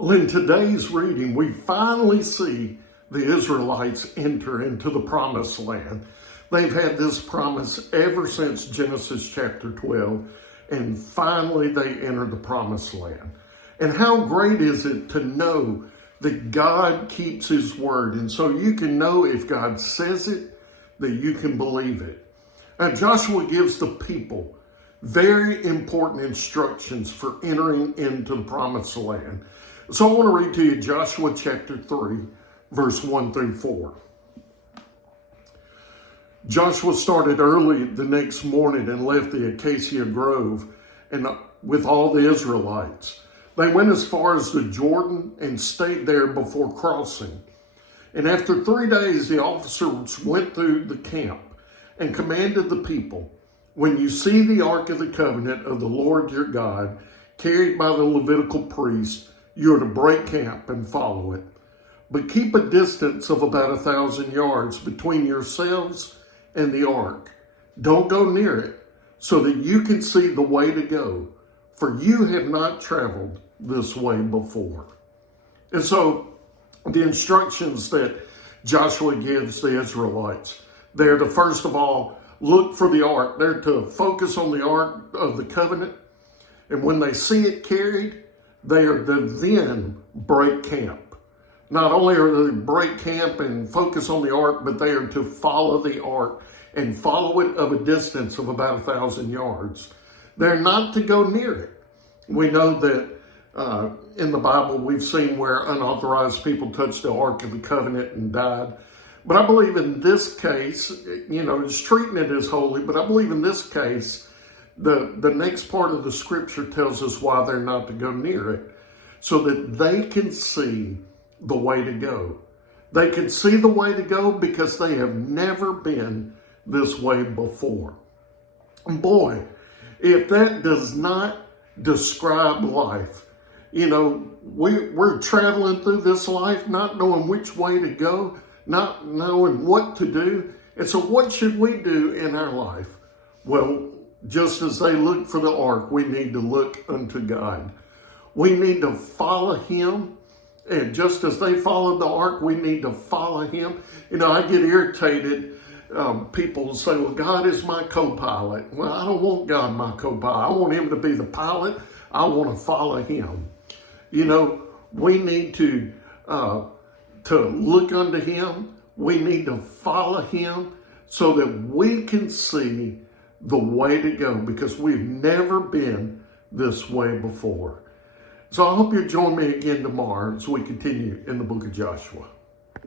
Well, in today's reading, we finally see the Israelites enter into the promised land. They've had this promise ever since Genesis chapter 12, and finally they enter the promised land. And how great is it to know that God keeps his word, and so you can know if God says it, that you can believe it. Now, Joshua gives the people very important instructions for entering into the promised land. So I want to read to you Joshua chapter 3, verse 1 through 4. Joshua started early the next morning and left the Acacia Grove and with all the Israelites. They went as far as the Jordan and stayed there before crossing. And after 3 days, the officers went through the camp and commanded the people, "When you see the Ark of the Covenant of the Lord your God carried by the Levitical priest, you are to break camp and follow it. But keep a distance of about 1,000 yards between yourselves and the ark. Don't go near it, so that you can see the way to go, for you have not traveled this way before." And so the instructions that Joshua gives the Israelites, they're to first of all look for the ark. They're to focus on the Ark of the Covenant. And when they see it carried, they are to then break camp. Not only are they to break camp and focus on the ark, but they are to follow the ark and follow it of a distance of about 1,000 yards. They're not to go near it. We know that in the Bible, we've seen where unauthorized people touched the Ark of the Covenant and died. But I believe in this case, it's treating it as holy, but I believe in this case, the next part of the scripture tells us why they're not to go near it, so that they can see the way to go. They can see the way to go because they have never been this way before. And boy, if that does not describe life, we're traveling through this life not knowing which way to go, not knowing what to do. And so what should we do in our life? Well, just as they look for the ark, we need to look unto God. We need to follow him. And just as they followed the ark, we need to follow him. I get irritated. People say, well, God is my co-pilot. Well, I don't want God my co-pilot. I want him to be the pilot. I want to follow him. We need to look unto him. We need to follow him so that we can see the way to go, because we've never been this way before. So I hope you'll join me again tomorrow as we continue in the book of Joshua.